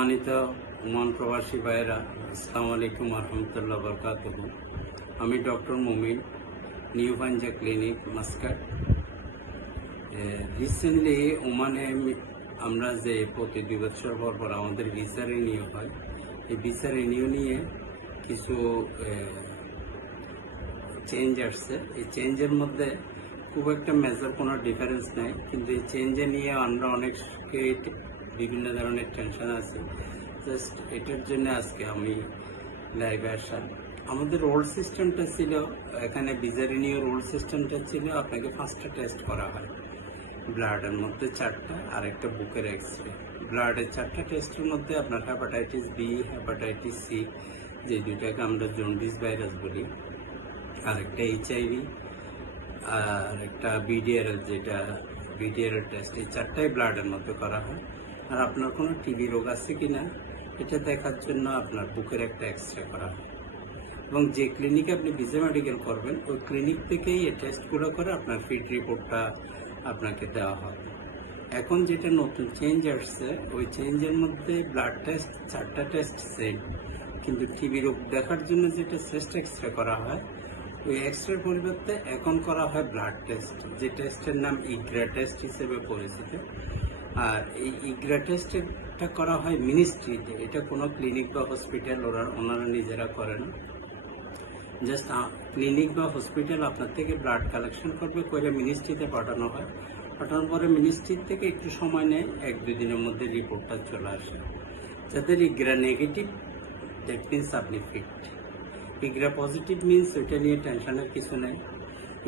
সম্মানিত ওমান প্রবাসী ভাইয়েরা, আসসালামু আলাইকুম রহমতুল্লাহ বরকাতুহ। আমি ডক্টর মুমিন, নিউ পাঞ্জা ক্লিনিক, মাস্কাট। রিসেন্টলি ওমানে আমরা যে প্রতি 2 বছর পর আমাদের ভিসা রিনিউ হয়, এই ভিসা রিনিউ নিয়ে কিছু চেঞ্জ আসছে। এই চেঞ্জের মধ্যে খুব একটা মেজর কোনো ডিফারেন্স নেই, কিন্তু এই চেঞ্জে নিয়ে আমরা অনেকে বিভিন্ন ধরনের টেনশন আছে। জাস্ট এটার জন্য আজকে আমি লাইভে আসা। আমাদের ওল্ড সিস্টেমটা ছিল, এখানে ভিসা রিনিউর ওল্ড সিস্টেমটা ছিল আপনাকে 5টা টেস্ট করা হয়, ব্লাডের মধ্যে 4টা আর একটা বুকের এক্সরে। ব্লাডের 4টা টেস্টের মধ্যে আপনার হেপাটাইটিস বি, হেপাটাইটিস সি, যে দুটাকে আমরা জন্ডিস ভাইরাস বলি, আর একটা এইচআইভি, আর একটা বিডিআরএল, যেটা বিডিআরএল টেস্ট। এই 4টাই ব্লাডের মধ্যে করা হয়। আর আপনার কোনো টিবি রোগ আছে কিনা এটা দেখার জন্য আপনার বুকের একটা এক্সরে করা হয়, এবং যে ক্লিনিকে আপনি ভিসা মেডিকেল করবেন ওই ক্লিনিক থেকেই এই টেস্টগুলো করে আপনার ফিট রিপোর্টটা আপনাকে দেওয়া হবে। এখন যেটা নতুন চেঞ্জ আসছে, ওই চেঞ্জের মধ্যে ব্লাড টেস্ট 4টা টেস্ট সেম, কিন্তু টিবি রোগ দেখার জন্য যেটা চেস্ট এক্সরে করা হয়, ওই এক্সরের পরিবর্তে এখন করা হয় ব্লাড টেস্ট, যে টেস্টের নাম ইগ্রা টেস্ট হিসেবে পরিচিত। আর এই ইগ্রা টেস্টটা করা হয় মিনিস্ট্রিতে, এটা কোনো ক্লিনিক বা হসপিটাল ওনারা নিজেরা করে না। জাস্ট ক্লিনিক বা হসপিটাল আপনার থেকে ব্লাড কালেকশন করবে, করে মিনিস্ট্রিতে পাঠানো হয়। পাঠানোর পরে মিনিস্ট্রির থেকে একটু সময় নেয়, 1-2 দিনের মধ্যে রিপোর্টটা চলে আসে। যাদের ইগ্রা নেগেটিভ, দ্যাট মিনস আপনি ফিট। ইগ্রা পজিটিভ মিনস ওইটা নিয়ে টেনশনের কিছু নেই।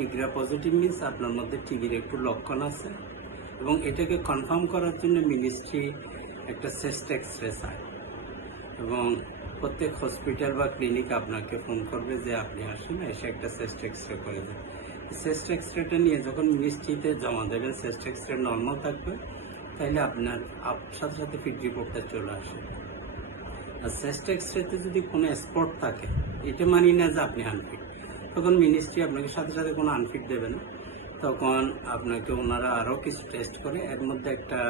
ইগ্রা পজিটিভ মিনস আপনার মধ্যে টিবির একটু লক্ষণ আছে, এবং এটাকে কনফার্ম করার জন্য মিনিস্ট্রি একটা চেস্ট এক্সরে চায়, এবং প্রত্যেক হসপিটাল বা ক্লিনিক আপনাকে ফোন করবে যে আপনি আসেন, এসে একটা চেস্ট এক্সরে করে দেন। চেস্ট এক্সরেটা নিয়ে যখন মিনিস্ট্রিতে জমা দেবেন, চেস্ট এক্সরে নর্মাল থাকবে, তাহলে আপনার সাথে সাথে ফিট রিপোর্টটা চলে আসে। আর চেস্ট এক্সরেতে যদি কোনো স্পট থাকে, এটা মানি না যে আপনি আনফিট, তখন মিনিস্ট্রি আপনাকে সাথে সাথে কোনো আনফিট দেবে না। তখন আপনাকে ওনারা আরও কিছু টেস্ট করে, এর মধ্যে একটা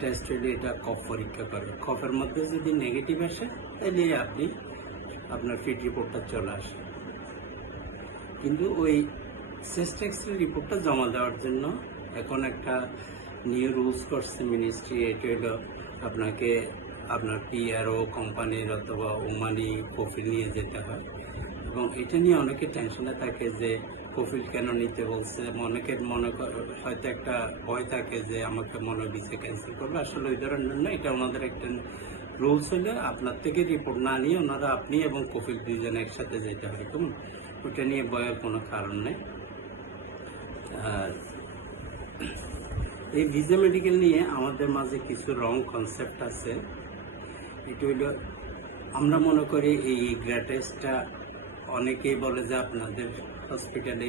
টেস্ট হলে এটা কফ পরীক্ষা করে। কফের মধ্যে যদি নেগেটিভ আসে, তাহলে আপনি আপনার ফিট রিপোর্টটা চলে আসে। কিন্তু ওই চেস্ট এক্সরে রিপোর্টটা জমা দেওয়ার জন্য এখন একটা নিউ রুলস করছে মিনিস্ট্রি। এটা হলো আপনাকে আপনার পিআরও কোম্পানির অথবা ওমানি কফিল নিয়ে যেতে হয়, এবং এটা নিয়ে অনেকে টেনশনে থাকে যে কফিল কেন নিতে বলছে। অনেকের হয়তো একটা ভয় থাকে যে আমাকে মনে ভিসা ক্যান্সেল করবে। আসলে ওই ধরনের না, এটা ওনাদের একটা রুলস হলে আপনার থেকে রিপোর্ট না নিয়ে ওনারা আপনি এবং কফিল 2 জন একসাথে যেতে হয়। কেমন, ওটা নিয়ে ভয়ের কোনো কারণ নেই। আর এই ভিসা মেডিকেল নিয়ে আমাদের মাঝে কিছু রং কনসেপ্ট আছে। এটা হইল, আমরা মনে করি এই ইগ্রা টেস্টটা, অনেকেই বলে যে আপনাদের হসপিটালে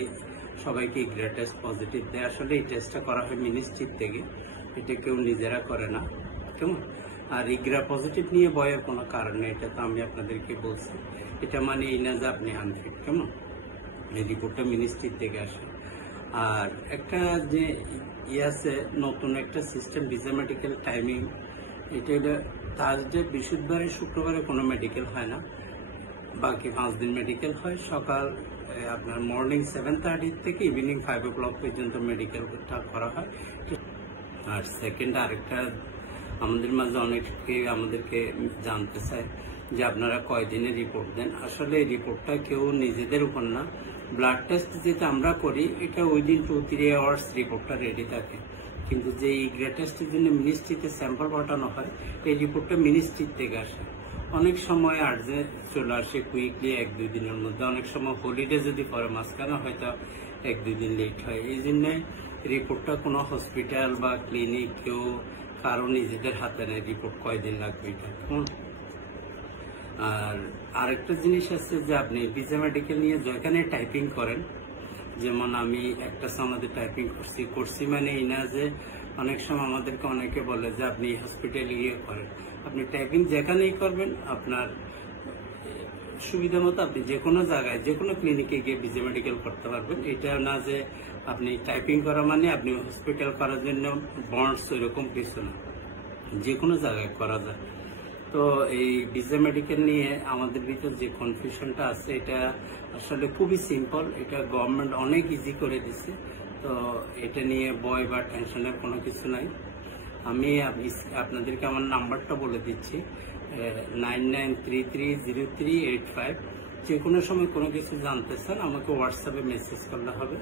সবাইকে ইগ্রা টেস্ট পজিটিভ দেয়। আসলে এই টেস্টটা করা হয় মিনিস্ট্রির থেকে, এটা কেউ নিজেরা করে না। কেমন, আর ইগ্রা পজিটিভ নিয়ে ভয়ের কোনো কারণ নেই, এটা তো আমি আপনাদেরকে বলছি। এটা মানে এই না যে আপনি আনফিট। কেমন, এই রিপোর্টটা মিনিস্ট্রির থেকে আসে। আর একটা যে আছে নতুন একটা সিস্টেম ভিসা মেডিকেল টাইমিং, এটা হলো থার্সডে, বৃহস্পতিবারে, শুক্রবারে কোনো মেডিকেল হয় না, বাকি 5 দিন মেডিকেল হয়। সকাল আপনার মর্নিং 7:30 থেকে ইভিনিং 5 o'clock পর্যন্ত মেডিকেলটা করা হয়। আর সেকেন্ড আরেকটা, আমাদের মাঝে অনেকে আমাদেরকে জানতে চায় যে আপনারা কয়দিনে রিপোর্ট দেন। আসলে এই রিপোর্টটা কেউ নিজেদের উপর না, ব্লাড টেস্ট যেটা আমরা করি এটা উইদিন 2-3 hours রিপোর্টটা রেডি থাকে। কিন্তু যে ইগ্রা টেস্টের জন্য মিনিস্ট্রিতে স্যাম্পল পাঠানো হয়, এই রিপোর্টটা মিনিস্ট্রির থেকে আসে। অনেক সময় আর্জে চলে আসে কুইকলি 1-2 দিনের মধ্যে, অনেক সময় হলিডে যদি পরে মাঝখানে হয়তো 1-2 দিন লেট হয়। এই জন্য রিপোর্টটা কোনো হসপিটাল বা ক্লিনিক কেউ কারো নিজেদের হাতে নেই রিপোর্ট কয়দিন লাগবে এটা। আর আরেকটা জিনিস আছে যে আপনি ভিসা মেডিকেল নিয়ে যেখানে টাইপিং করেন, যেমন আমি একটা সনদে টাইপিং করছি মানে এই না যে অনেক সময় আমাদেরকে অনেকে বলে যে আপনি হসপিটালে গিয়ে করেন। আপনি টাইপিং যেখানেই করবেন আপনার সুবিধা মতো আপনি যে কোনো জায়গায় যে কোনো ক্লিনিকে গিয়ে ভিসা মেডিকেল করতে পারবেন। এটা না যে আপনি টাইপিং করা মানে আপনি হসপিটাল করার জন্য বন্ডস এরকম কিছু না, যে কোনো জায়গায় করা যায়। তো এই ভিসা মেডিকেল নিয়ে আমাদের ভিতর যে কনফিউশনটা আছে এটা আসলে খুবই সিম্পল, এটা গভর্নমেন্ট অনেক ইজি করে দিছে। তো এটা নিয়ে ভয় বা টেনশনের কোনো কিছু নাই। আমি আপনাদেরকে আমার নাম্বারটা বলে দিচ্ছি, 99330385। যে কোনো সময় কোনো কিছু জানতে চান আমাকে হোয়াটসঅ্যাপে মেসেজ করলে হবে।